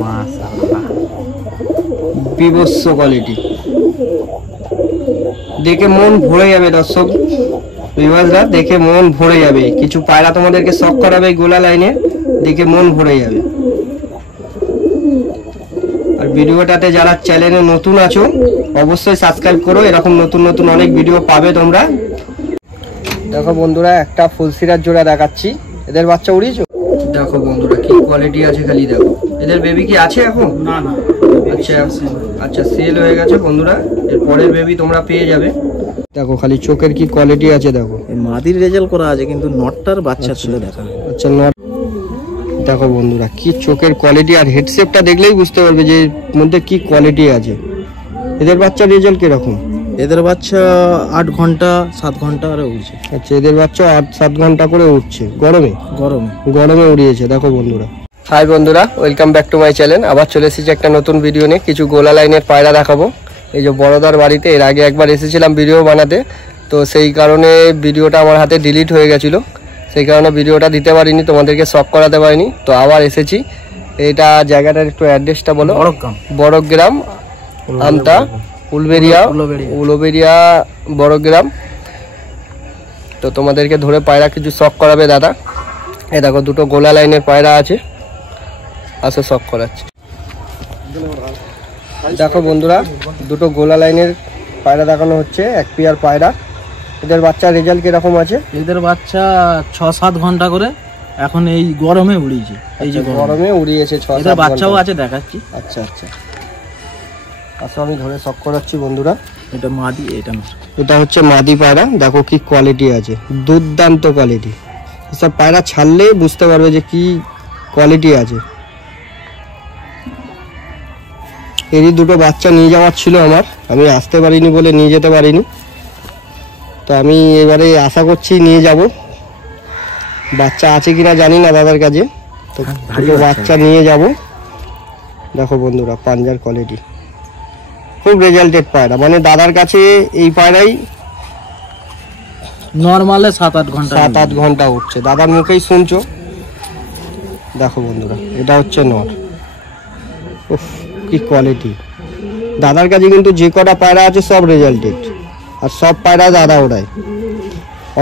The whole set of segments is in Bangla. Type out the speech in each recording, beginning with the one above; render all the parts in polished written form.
মাশাআল্লাহ, বিভৎস কোয়ালিটি, দেখে মন ভরে যাবে দর্শক ভিউয়ার্সরা, দেখে মন ভরে যাবে। কিছু পায়রা তোমাদেরকে শক করাবে গোলা লাইনে, দেখে মন ভরে যাবে। আর ভিডিওটাতে যারা চ্যানেলে নতুন আছো অবশ্যই সাবস্ক্রাইব করো, এরকম নতুন নতুন অনেক ভিডিও পাবে তোমরা। দেখো বন্ধুরা, একটা ফুলসিরার জোড়া দেখাচ্ছি, এদের বাচ্চা উড়িয়েছো? দেখো বন্ধুরা কি কোয়ালিটি আছে, খালি দেখো। এদের বেবি কি আছে এখন? না না, আচ্ছা সেল হয়ে গেছে বন্ধুরা, এর পরের বেবি তোমরা পেয়ে যাবে। দেখো খালি চোখের কি কোয়ালিটি আছে, দেখো মাদির রেজাল্ট করা আছে কিন্তু নটটার বাচ্চা ছিল দেখা। আচ্ছা নট, দেখো বন্ধুরা কি চোখের কোয়ালিটি, আর হেডশেপটা দেখলেই বুঝতে পারবে যে মধ্যে কি কোয়ালিটি আছে। এদের বাচ্চার রেজাল্ট কিরকম? এদের বাচ্চা 8 ঘন্টা 7 ঘন্টা করে উঠছে। আচ্ছা এদের বাচ্চা 8-7 ঘন্টা করে উঠছে গরমে গরমে উড়িয়েছে। দেখো বন্ধুরা, হাই বন্ধুরা, welcome back to my channel. আবার চলে এসেছি একটা নতুন ভিডিও নিয়ে। কিছু গোলা লাইনের পায়রা দেখাবো। এই যে বড়দার বাড়িতে এর আগে একবার এসেছিলাম ভিডিও বানাতে, তো সেই কারণে ভিডিওটা আমার হাতে ডিলিট হয়ে গেছিলো, সেই কারণে ভিডিওটা দিতে পারিনি, তোমাদেরকে শক করাতে পারিনি। তো আবার এসেছি। এটা জায়গাটার একটু অ্যাড্রেসটা বলো। বড়গ্রাম, আমতা, উলুবেড়িয়া, বড়গ্রাম। তো তোমাদেরকে ধরে পায়রা কিছু শক করাবে দাদা। এ দেখো দুটো গোলা লাইনের পায়রা আছে, আসো শক করাচ্ছে। দেখো বন্ধুরা, দুটো গোলা লাইনের পায়রা দেখানো হচ্ছে, এক পেয়ার পায়রা। এদের বাচ্চার রেজাল্ট কিরকম আছে? এদের বাচ্চা 6-7 ঘন্টা করে এখন এই গরমে উড়িয়েছে। এই যে গরমে উড়িয়েছে 6-7 ঘন্টা। বাচ্চাও আছে দেখাচ্ছি। আচ্ছা আচ্ছা, আসো আমি ধরে শক করাচ্ছি বন্ধুরা। এটা মাদি, এটা হচ্ছে মাদি পায়রা। দেখো কি কোয়ালিটি আছে, দুর্দান্ত কোয়ালিটি। এসব পায়রা ছাড়লেই বুঝতে পারবে যে কি কোয়ালিটি আছে। এরই দুটো বাচ্চা নিয়ে যাওয়ার ছিল আমার, আমি আসতে পারিনি বলে নিয়ে যেতে পারিনি। তো আমি এবারে আশা করছি নিয়ে যাব। বাচ্চা আছে কিনা জানি না দাদার কাছে, তো দুটো বাচ্চা নিয়ে যাব। দেখো বন্ধুরা পাঞ্জার কোয়ালিটি, খুব রেজাল্টেড পায়রা। মানে দাদার কাছে এই পায়রাই নরমালে 7-8 ঘন্টা উঠছে, দাদার মুখেই শুনছো। দেখো বন্ধুরা, এটা হচ্ছে নর। উফ কি কোয়ালিটি। দাদার কাছে কিন্তু যে কটা পায়রা আছে সব রেজাল্টেড, আর সব পায়রা দাদা ওড়ায়।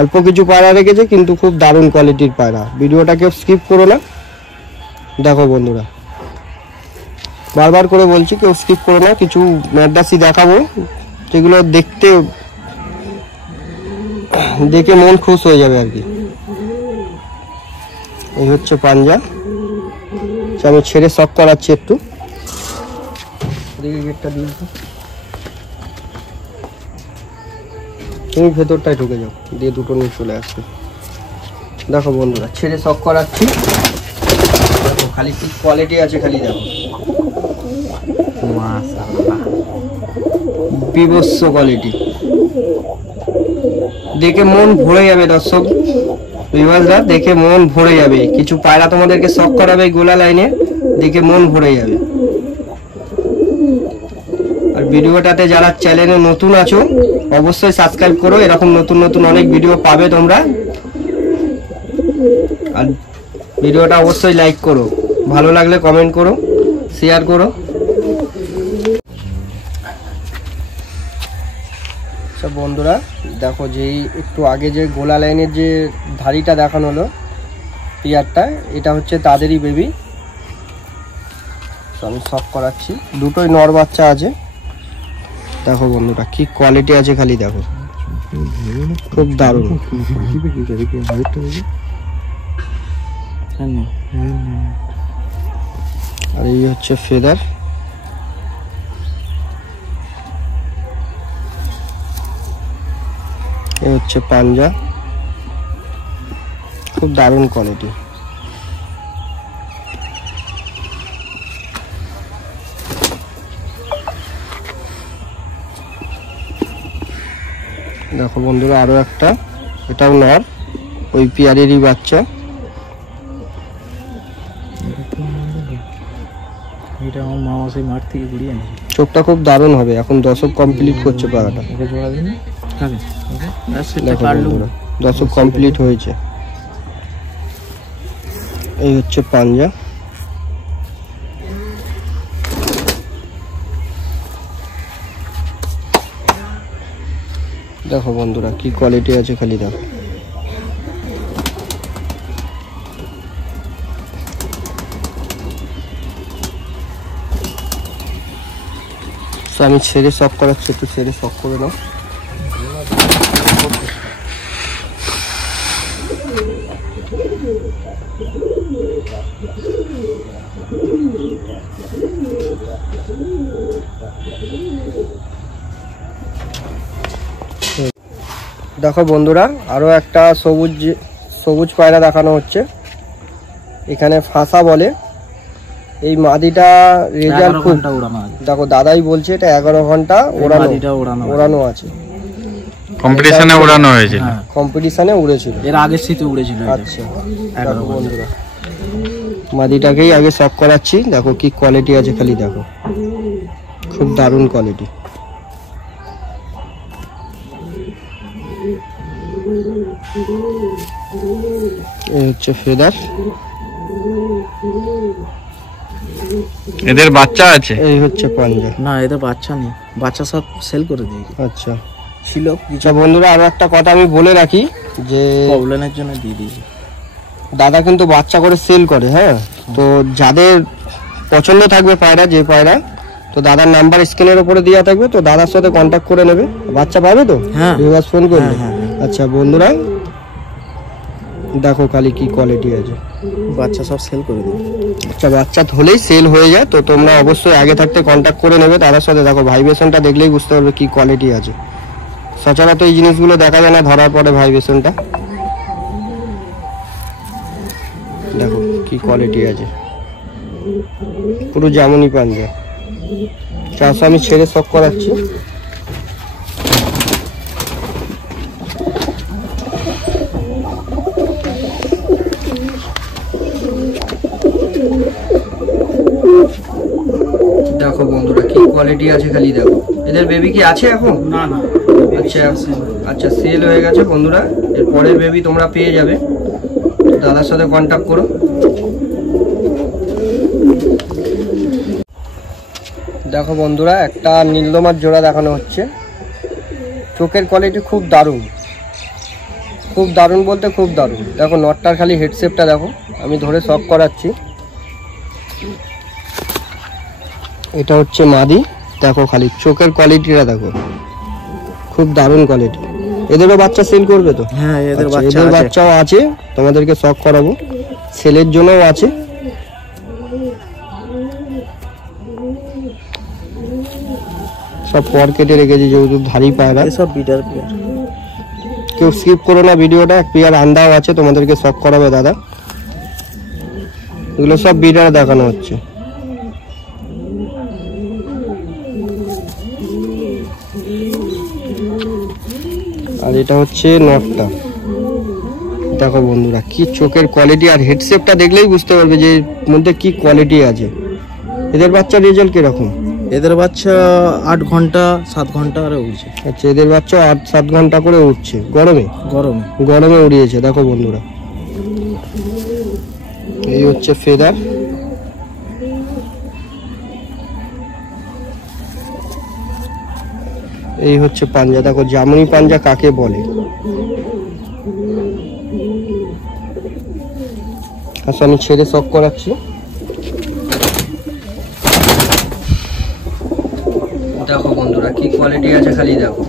অল্প কিছু পায়রা রেখেছে কিন্তু খুব দারুণ কোয়ালিটির পায়রা। ভিডিওটা কেউ স্কিপ করো না। দেখো বন্ধুরা, বারবার করে বলছি কেউ স্কিপ করো না। কিছু ম্যাডাসি দেখাবো যেগুলো দেখে মন খুশ হয়ে যাবে আর কি। এই হচ্ছে পাঞ্জা। আমি ছেড়ে শক করাচ্ছি একটু। গেটটা দিয়ে তুমি ভেতরটায় ঢুকে যাও, দিয়ে দুটো নিয়ে চলে আসবে। দেখো বন্ধুরা, ছেড়ে শক করাচ্ছি। দেখো খালি কি কোয়ালিটি আছে, খালি দেখো। মাশাআল্লাহ, বিভৎস কোয়ালিটি, দেখে মন ভরে যাবে দর্শক ভিউয়ার্সরা, দেখে মন ভরে যাবে। কিছু পায়রা তোমাদেরকে শক করাবে গোলা লাইনে, দেখে মন ভরে যাবে। আর ভিডিওটাতে যারা চ্যানেলে নতুন আছো অবশ্যই সাবস্ক্রাইব করো, এরকম নতুন নতুন অনেক ভিডিও পাবে তোমরা। আর ভিডিওটা অবশ্যই লাইক করো, ভালো লাগলে কমেন্ট করো, শেয়ার করো। সব বন্ধুরা দেখো, যেই একটু আগে যে গোলা লাইনের যে ধাড়িটা দেখানো হলো পেয়ারটা, এটা হচ্ছে তাদেরই বেবি। আমি শক করাচ্ছি। দুটোই নর বাচ্চা আছে। দেখো বন্ধুরা কি কোয়ালিটি আছে, খালি দেখো, খুব দারুণ। আর এই হচ্ছে ফেদার। এই হচ্ছে পাঞ্জা, খুব দারুণ কোয়ালিটি। দেখো বন্ধুরা আরো একটা, এটাও নর, ওই পেয়ারেরই বাচ্চা। এটা আমার মামা সেই মাঠ থেকে ঘুরিয়ে আনছে। চোখটা খুব দারুণ হবে, এখন দশক কমপ্লিট করছে পায়রাটা। দশক কমপ্লিট হয়েছে। এই হচ্ছে পাঞ্জা। দেখো বন্ধুরা কি কোয়ালিটি আছে খালি দেখো। আমি ছেড়ে শক করাচ্ছি, একটু ছেড়ে শক করে নাও। দেখো বন্ধুরা আরো একটা সবুজ পায়রা দেখানো হচ্ছে। এখানে ফাঁসা বলে। এই মাদিটা রেজাল্ট খুব, দেখো দাদাই বলছে এটা 11 ঘন্টা ওড়ানো আছে। কম্পিটিশনে ওড়ানো হয়েছিল, কম্পিটিশনে উড়েছিল, এর আগের শীতে উড়েছিল। আচ্ছা দেখো বন্ধুরা মাদিটাকেই আগে শক করাচ্ছি। দেখো কি কোয়ালিটি আছে খালি দেখো, খুব দারুণ কোয়ালিটি। এই হচ্ছে ফেদার। এদের বাচ্চা আছে? এই হচ্ছে পাঞ্জা। না এদের বাচ্চা নেই, বাচ্চা সব সেল করে দিয়েছি। আচ্ছা ছিল আচ্ছা বন্ধুরা আরো একটা কথা আমি বলে রাখি যে প্রবলেমের জন্য দিয়ে দিয়েছি। দাদা কিন্তু বাচ্চা করে সেল করে, হ্যাঁ। তো যাদের পছন্দ থাকবে পায়রা, যে পায়রা, তো দাদার নাম্বার স্ক্রিনের উপরে দেওয়া থাকবে, তো দাদার সাথে কন্ট্যাক্ট করে নেবে, বাচ্চা পাবে তো। হ্যাঁ ভিউয়ার্স ফোন করবে। হ্যাঁ। আচ্ছা বন্ধুরা দেখো খালি কি কোয়ালিটি আছে, বাচ্চা সব সেল করে দিই। আচ্ছা বাচ্চা হলেই সেল হয়ে যায়, তো তোমরা অবশ্যই আগে থাকতে কন্ট্যাক্ট করে নেবে দাদার সাথে। দেখো ভাইব্রেশনটা দেখলেই বুঝতে পারবে কি কোয়ালিটি আছে। সচরাচর এই জিনিসগুলো দেখা যায় না, ধরার পরে ভাইব্রেশনটা দেখো কি কোয়ালিটি আছে, পুরো জামুনি পাঞ্জা। চারশো আমি ছেড়ে শক করাচ্ছি। দেখো বন্ধুরা কি কোয়ালিটি আছে খালি দেখো। এদের বেবি কি আছে এখন? না না, আচ্ছা আচ্ছা সেল হয়ে গেছে বন্ধুরা। এর পরের বেবি তোমরা পেয়ে যাবে, দাদার সাথে কন্ট্যাক্ট করো। দেখো বন্ধুরা একটা নীলদমার জোড়া দেখানো হচ্ছে। চোখের কোয়ালিটি খুব দারুণ, খুব দারুণ বলতে খুব দারুণ। দেখো নটটার খালি হেডশেপটা দেখো, আমি ধরে শক করাচ্ছি। এটা হচ্ছে মাদি। দেখো খালি চোখের কোয়ালিটিটা দেখো, খুব দারুণ কোয়ালিটি। এদেরও বাচ্চা সেল করবে তো? হ্যাঁ এদের বাচ্চাও আছে, তোমাদেরকে শক করাবো, সেলের জন্যও আছে। সব পর কেটে রেখেছি যেহেতু ধারি পায়রা। সব বিডার পেয়ার, কেউ স্কিপ করো না ভিডিওটা। এক পেয়ার আন্দাও আছে, তোমাদেরকে শক করাবে দাদা। এগুলো সব বিডার দেখানো হচ্ছে। আর এটা হচ্ছে নটটা। দেখো বন্ধুরা কি চোখের কোয়ালিটি, আর হেডশেপটা দেখলেই বুঝতে পারবে যে এর মধ্যে কি কোয়ালিটি আছে। এদের বাচ্চার রেজাল্ট কিরকম? এদের বাচ্চা 8 ঘন্টা 7 ঘন্টা করে উড়ছে। আচ্ছা এদের বাচ্চা 8-7 ঘন্টা করে উঠছে গরমে উড়িয়েছে। দেখো বন্ধুরা এই হচ্ছে ফেদার। এই হচ্ছে পাঞ্জা। দেখো জামুনি পাঞ্জা কাকে বলে। আচ্ছা আমি ছেড়ে শক করাচ্ছি। দেখো বন্ধুরা কি কোয়ালিটি আছে খালি দেখো।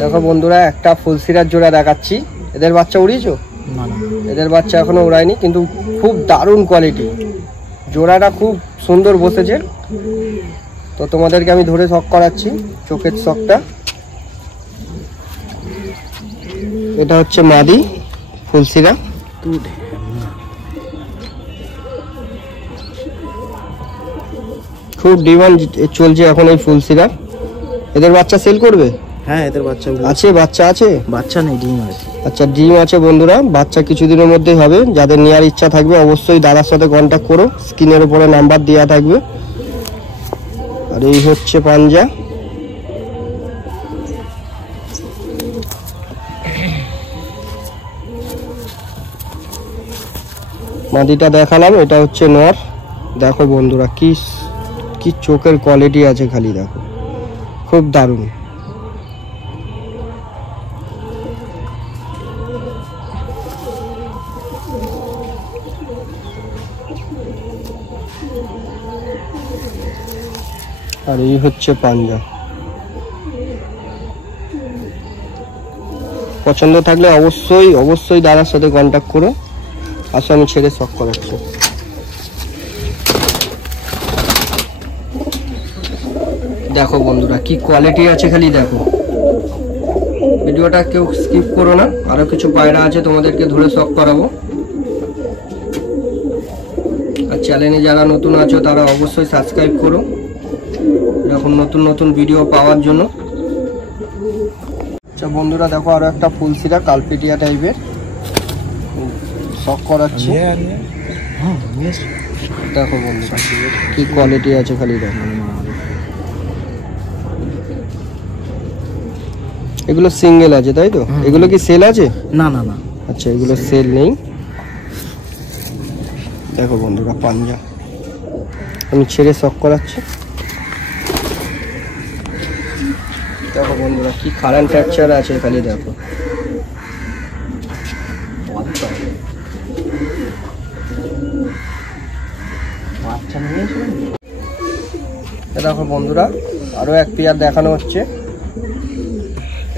দেখো বন্ধুরা একটা ফুলসিরার জোড়া দেখাচ্ছি। এদের বাচ্চা উড়িয়েছো? না না, এদের বাচ্চা এখনো উড়ায়নি, কিন্তু খুব দারুণ কোয়ালিটি। জোড়াটা খুব সুন্দর বসেছে, তো তোমাদেরকে আমি ধরে শক করাচ্ছি চোখের শকটা। এটা হচ্ছে মাদি ফুলসিরা। খুব ডিমান্ড চলছে এখন এই ফুলসিরা। এদের বাচ্চা সেল করবে? হ্যাঁ এদের বাচ্চা আছে, বাচ্চা আছে? বাচ্চা নেই, ডিম আছে। আচ্ছা ডিম আছে বন্ধুরা, বাচ্চা কিছুদিনের মধ্যেই হবে। যাদের নেওয়ার ইচ্ছা থাকবে অবশ্যই দাদার সাথে কন্ট্যাক্ট করো, স্ক্রিনের উপরে নাম্বার দেওয়া থাকবে। আর এই হচ্ছে পাঞ্জা। মাদিটা দেখালাম, এটা হচ্ছে নর। দেখো বন্ধুরা কি কি চোখের কোয়ালিটি আছে, খালি দেখো, খুব দারুণ। আর এই হচ্ছে পাঞ্জা। পছন্দ থাকলে অবশ্যই অবশ্যই দাদার সাথে কন্ট্যাক্ট করো। আসো আমি ছেড়ে শখ করাচ্ছি। দেখো বন্ধুরা কি কোয়ালিটি আছে, খালি দেখো। ভিডিওটা কেউ স্কিপ করো না, আরো কিছু পায়রা আছে তোমাদেরকে ধরে শখ করাবো। আর চ্যানেলে যারা নতুন আছো তারা অবশ্যই সাবস্ক্রাইব করো এরকম নতুন নতুন ভিডিও পাওয়ার জন্য। আচ্ছা বন্ধুরা দেখো আরো একটা ফুলসিরা কালপিটিয়া টাইপের শখ করাচ্ছি। দেখো বন্ধুরা কি কোয়ালিটি আছে, খালি দেখো। এগুলো সিঙ্গেল আছে তাই তো? এগুলো কি সেল আছে? না না না, আচ্ছা এগুলো সেল নেই। দেখো বন্ধুরা পাঞ্জা, আমি ছেড়ে শখ করাচ্ছি। দেখো বন্ধুরা কি কারেন্ট ফ্র্যাকচার আছে, খালি দেখো। দেখো বন্ধুরা আরো এক পেয়ার দেখানো হচ্ছে,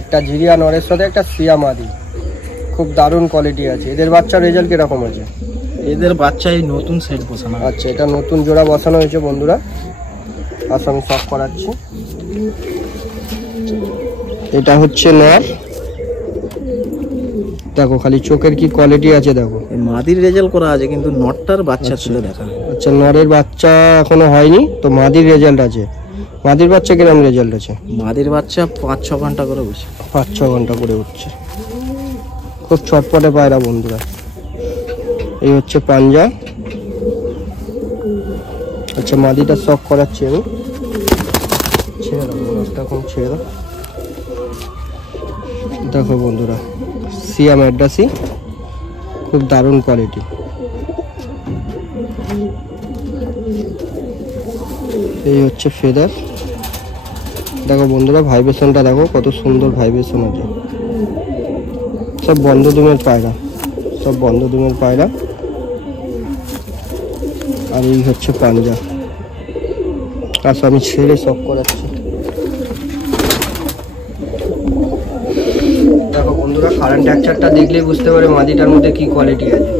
একটা জিরিয়া নরের সাথে একটা সিয়া মাদি, খুব দারুণ কোয়ালিটি আছে। এদের বাচ্চার রেজাল্ট কিরকম আছে? এদের বাচ্চাই নতুন সেট বসানো। আচ্ছা এটা নতুন জোড়া বসানো হয়েছে বন্ধুরা। আচ্ছা আমি শখ করাচ্ছি। এটা হচ্ছে নর। দেখো খালি চোখের কি কোয়ালিটি আছে দেখো। মাদির রেজাল্ট করা আছে কিন্তু নটটার বাচ্চা ছিল দেখা। আচ্ছা নরের বাচ্চা এখনো হয়নি তো, মাদির রেজাল্ট আছে। মাদির বাচ্চা কিরকম রেজাল্ট আছে? মাদির বাচ্চা 5-6 ঘন্টা করে উঠছে। 5-6 ঘন্টা করে উঠছে, খুব ছটপটে পায়রা বন্ধুরা। এই হচ্ছে পাঞ্জা। আচ্ছা মাদিটা শখ করাচ্ছি আমি, ছেড়ে দাও এখন, ছেড়ে দাও। দেখো বন্ধুরা সিয়া ম্যাড্রাসি, খুব দারুণ কোয়ালিটি। এই হচ্ছে ফেদার। দেখো বন্ধুরা ভাইব্রেশনটা দেখো কত সুন্দর ভাইব্রেশন আছে। সব বন্ধ দুমের পায়রা, সব বন্ধ দুমের পায়রা। আর এই হচ্ছে পাঞ্জা। আচ্ছা আমি ছেড়ে শখ করাচ্ছি। দেখো বন্ধুরা কারেন্ট ফ্র্যাকচারটা দেখলেই বুঝতে পারে মাদিটার মধ্যে কি কোয়ালিটি আছে।